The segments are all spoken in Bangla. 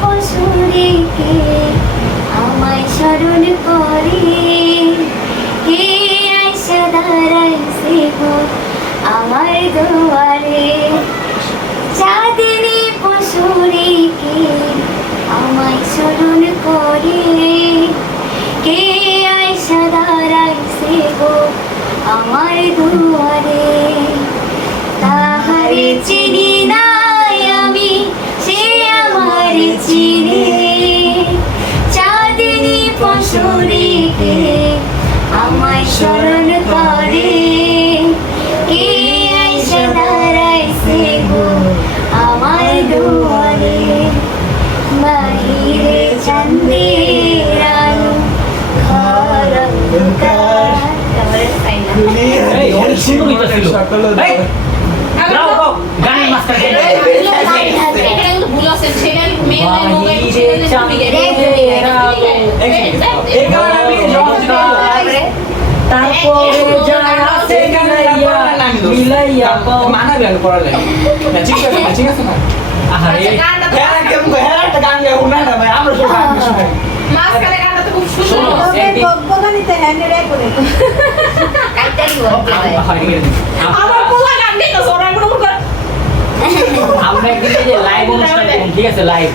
পশুরে আমায় স্মরণ করে কে আইসা দাঁড়াইছে গো আমার দুয়ারে চাঁদনি পশুরে আমায় স্মরণ করে কে আইসা দাঁড়াইছে গো আমার দুয়ারে তাহারে চিনি নাই আমি সে আমার চিনি চাঁদনি পশুরে আমায় স্মরণ করে কে আইসা দাঁড়াইছে গো আমার দুয়ারে বাহিরে চাঁদের আলো ঘর অন্ধকার অনেক সুন্দর হইতাছিল গাও গাও গানের মাস্টার ভুল আছে ছেলের মেয়ে মোবাইল এই গান আমি তারপরে যা আছে মিলাইয়া মানাবে আমি পড়া লাগে না ঠিক আছে না আহারে হ্যাঁ কেমন হ্যাঁ একটা গান গাও না না ভাই আমরা সব গান শুনি মাঝখানে গানটা তো খুব শোনো, সুন্দর বগানিতে হ্যান্ডের করে কাইটাই বলতে হয় আমার পোলা গান দিত সোরা গুলো করে আমরা একদিন এই যে লাইভ অনুষ্ঠান করব, ঠিক আছে লাইভ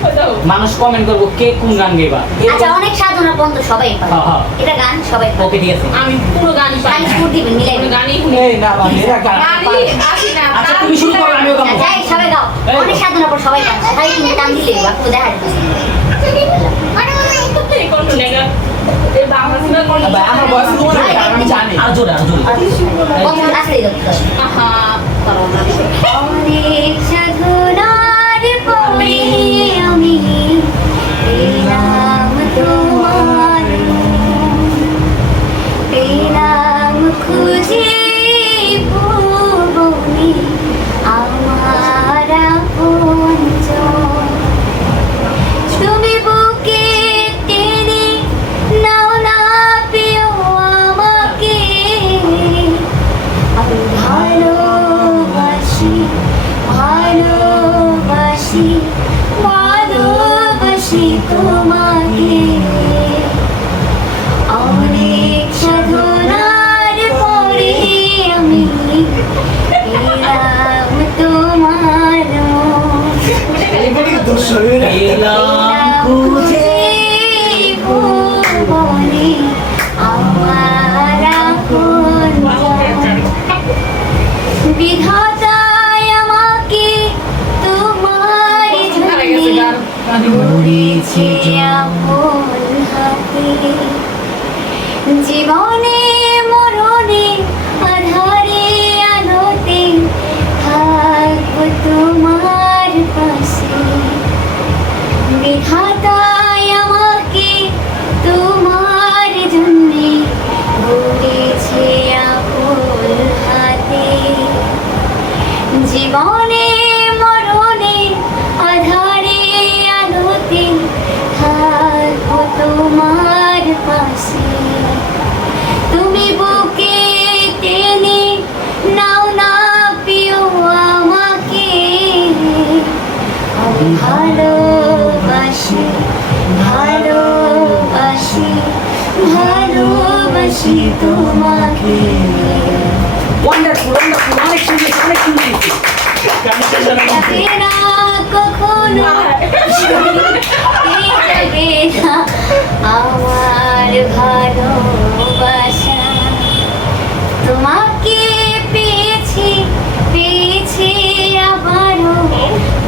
মানুষ কমেন্ট করবো কে কোন গান গাইবা আচ্ছা অনেক সাধনা পর্যন্ত সবাই পারে হ্যাঁ, হ্যাঁ। এটা গান সবাই পারে ওকে ঠিক আছে আমি পুরো গানই পাই গান সুর দিবেন মিলাই পুরো গানই শুনি এই না ভাই এরা গান গানই আসি না আচ্ছা তুমি শুরু করো আমিও গাবো যাই সবাই গাও এই অনেক সাধনা পর সবাই পারে খালি তুমি টান দিলে বাকু দেখা যাচ্ছে কোন লেগা এই বাংলা সিনেমা কোন ভাই আমার বয়স তোমার আমি জানি আর জোরে কত আসলে দেখতে আহা অনেক সাধনার পরে আমি পেলাম তোমার পেলাম খুঁজে ভুবনে আমার আপনজন তুমি বুকে টেনে নাও না প্রিয় আমাকে আমি ভালোবাসি ভালোবাসি ভালোবাসি তোমাকে অনেক সাধনার পরে আমি পেলাম তোমার এলাম খুঁজে ভুবনে আমার আপনজন বিধাতায় আমাকে তোমার জন্যে গড়েছে আপন হাতে জীবনে মরণে আধারে আলোতে থাকবো তোমার পাশে বিধাতায় আমাকে তোমার জন্যে গড়েছে আপন হাতে জীবনে মরণে আধারে আলোতে থাকবো তোমার পাশে তুমি বুকে টেনে নাও না প্রিয় আমাকে আমি ভালোবাসি ভালোবাসি ভালোবাসি তোমাকে ওয়ান্ডারফুল ওয়ান্ডারফুল অনেক সুন্দর যাবে না কখনো যাবে না আমার ভালোবাসা তোমাকে পেয়েছি পেয়েছি আবারও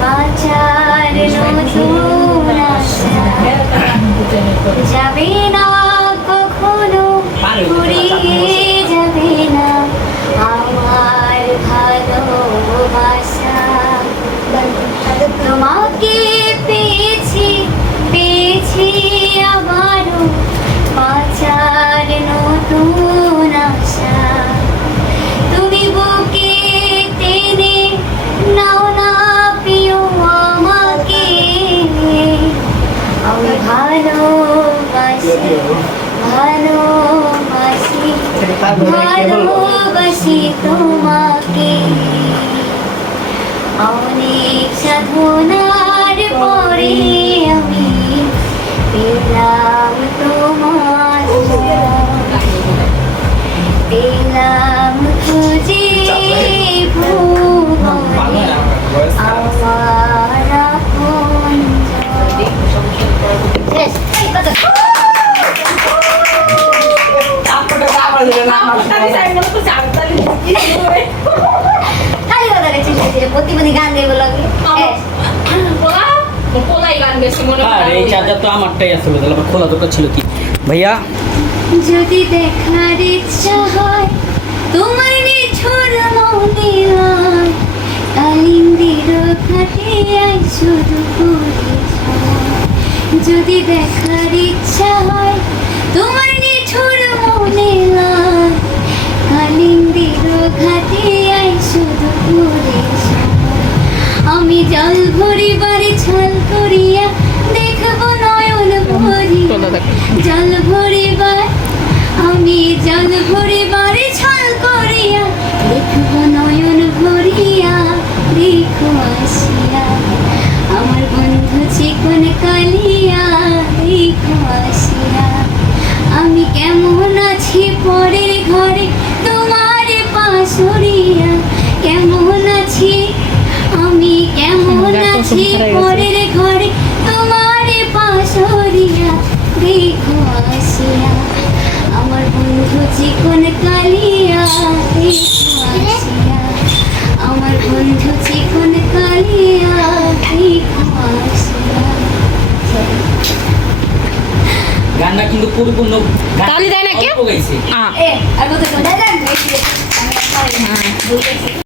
বাঁচার নতুন আশা যাবে না কখনো ফুরিয়ে যাবে না আমার ভালোবাসা তোমাকে পেয়েছি পেয়েছি আবারও বাঁচার নতুন আশা তুমি বুকে টেনে নাও না প্রিয় আমাকে আমি ভালোবাসি ভালোবাসি ভালোবাসি তোমাকে অনেক সাধনার পরে আমি বেশি মনে আর এই চার্জার তো আমারটাই আসলে তাহলে আবার খোলা দরকার ছিল কি ভাইয়া যদি দেখার ইচ্ছা হয় তোমার নিঠুর মদিনায় কালিন্দির ঘাটে আই শুধু পরিচয় যদি দেখার ইচ্ছা হয় তোমার নিঠুর মদিনায় কালিন্দির ঘাটে আই শুধু পরিচয় আমি জল ভরিবারে ছল করিয়া দেখব নয়ন ভরি জল ভরিবার আমি জল ভরিবারে ছল করিয়া দেখব নয়ন ভরিয়া দেখো আসিয়া আমার বন্ধু চিকন কালিয়া দেখো আসিয়া আমি কেমন আছি পরের ঘরে তোমার পাশরিয়া কেমন আছি আমি কেমন আছি পরের ঘরে তোমার পাশরিয়া দেখো আসিয়া আমার বন্ধু চিকন কালিয়া দেখো আসিয়া আমার বন্ধু চিকন কালিয়া দেখো আসিয়া গানটা কিন্তু পরিপূর্ণ তালি দেয় না কেউ? অল্প গাইছে আ আর বলতে দাদা আমি